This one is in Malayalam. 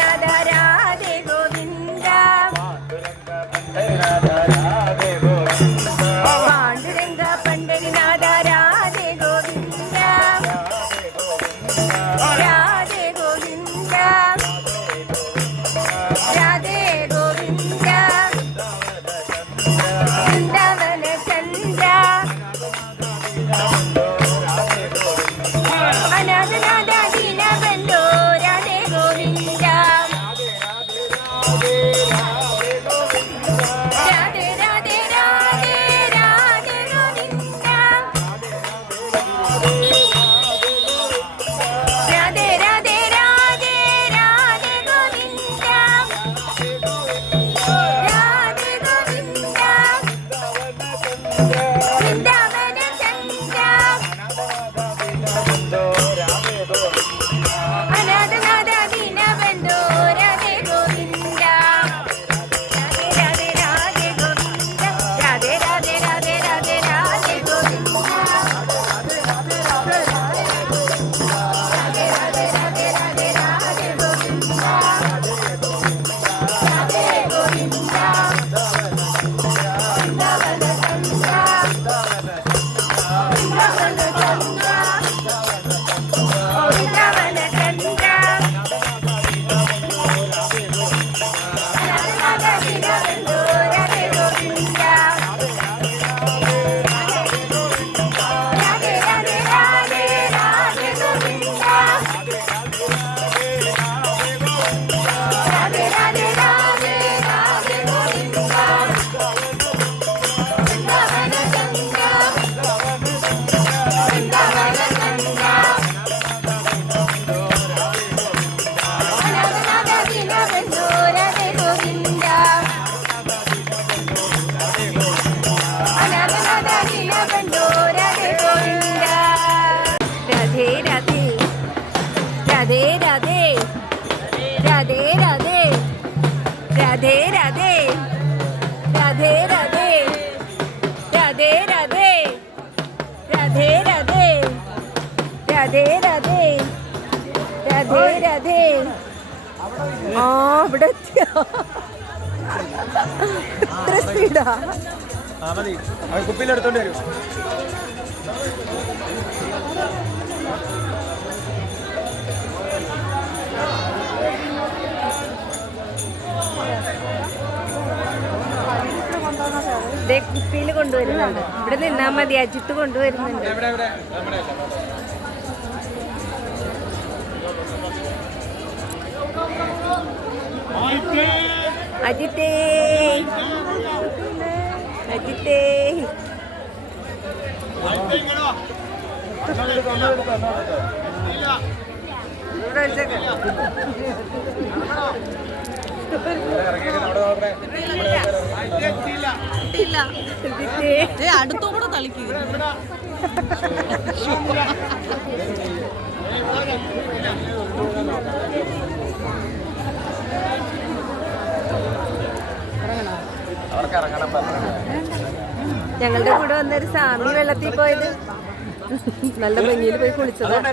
nadará. രാധേ രാധേ. രാധേ രാധേ. രാധേ രാധേ. രാധേ രാധേ. രാധേ രാധേ. രാധേ രാധേ. ആ ഇവിടെ എത്ര സ്പീഡാ. കുപ്പിയിലെടുത്തോണ്ട് വരും. കൊണ്ടുവരുന്നുണ്ട്. ഇവിടെ നിന്നാ മതി അജിത്ത് കൊണ്ടുവരുന്നുണ്ട്. അജിത്തേ. അജിത്തേ. ഇവിടെ അടുത്തോടെ തളിക്കുക അവർക്ക് ഇറങ്ങണം പറഞ്ഞു ഞങ്ങളുടെ കൂടെ വന്നൊരു സാമി വെള്ളത്തിൽ പോയത്. നല്ല ഭംഗിയിൽ പോയി കുളിച്ചത്. അതുകൊണ്ട്